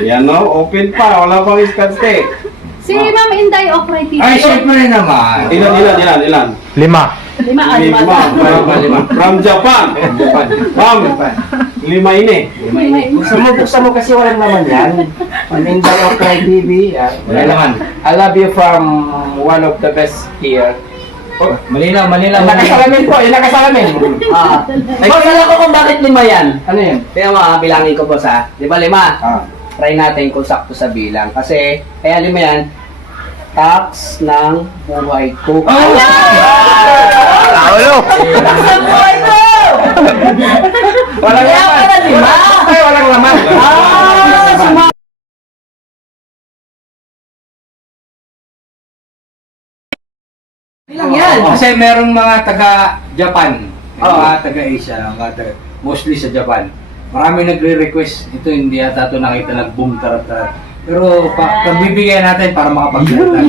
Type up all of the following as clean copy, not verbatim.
Yan no, open pa, wala pang scotch tape. Si Ma'am Inday Okray TV. Ay, syempre naman. Ilan? 5. Lima. From Japan. Ma'am, 5 ini. Buksan mo kasi walang naman yan. Paninday Okray TV. Wala naman. I love you from one of the best here. Manila. Nakasalamin po, yung nakasalamin. Boss, alam ko kung bakit 5 yan. Ano yun? Kaya bilangin ko boss ha. Di ba 5? Try natin kung sakto sa bilang. Kasi, kaya 5 yan, tax ng buhay ko. Paulo! Walang Kaya laman. pala 5. Ay, walang laman. Bilang yan. Kasi merong mga taga-Japan, mga taga-Asia, mostly sa Japan. Marami nagre-request. Ito hindi yata ito nakita nag-boom tarat-tarat. Pero pagbibigyan natin para makapag-lahat.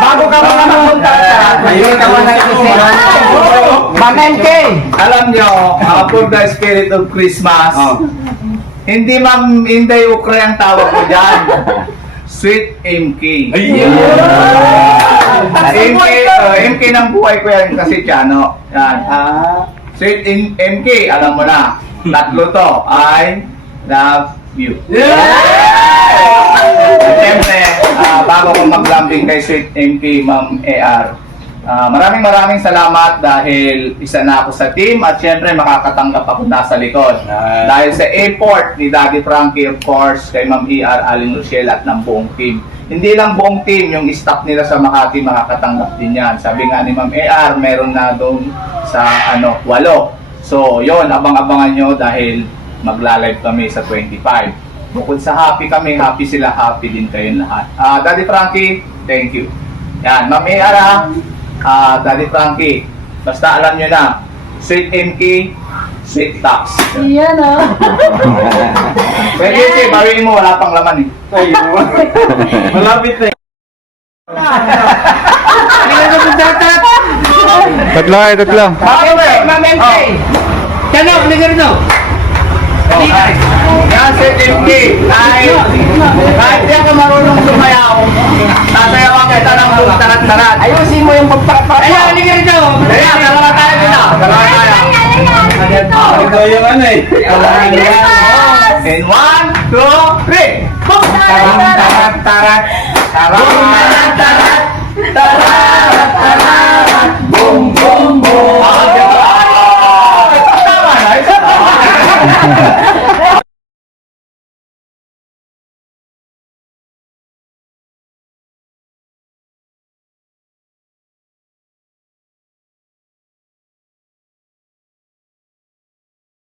Bago ka mga mapunta ayun ka mga Mamente! Alam nyo, for the spirit of Christmas, hindi Ma'am Inday Okray ang tawag ko dyan. Sweet MK. MK ng buhay ko yan kasi Tiano. Yan. Sweet MK, alam mo na. Tatlo to. I love you. Siyempre, bago ko mag-lambing kay Sweet MK, Ma'am AR, maraming salamat dahil isa na ako sa team at syempre makakatanggap ako nasa likod. Dahil sa effort ni Daddy Frankie, of course, kay Ma'am ER, Aling Rochelle at ng buong team. Hindi lang buong team, yung staff nila sa Makati makakatanggap din yan. Sabi nga ni Ma'am ER, meron na doon sa 8. So, yon abang-abangan nyo dahil magla-live kami sa 25. Bukod sa happy kami, happy sila, happy din kayo lahat. Daddy Frankie, thank you. Yan, Ma'am ER Daddy Frankie, basta alam nyo na, Sweet MK, Sweet Tax. Yan o. Pwede siya, bawiin mo, wala pang laman eh. Malapit na. Tatlo. Mamente! Tanong, ligar no? Yan, Sweet MK, kahit di ako marunong sumayaw, sasayawan kita ng buong tarat-tarat. Ayusin mo yung pagpapapa. Ayan, ligar no? Kaya, dalawa tayo dito. Dalawa tayo. Ito yung ano eh. In 1, 2, 3. Tarat, tarat, tarat. Tarat, tarat, tarat.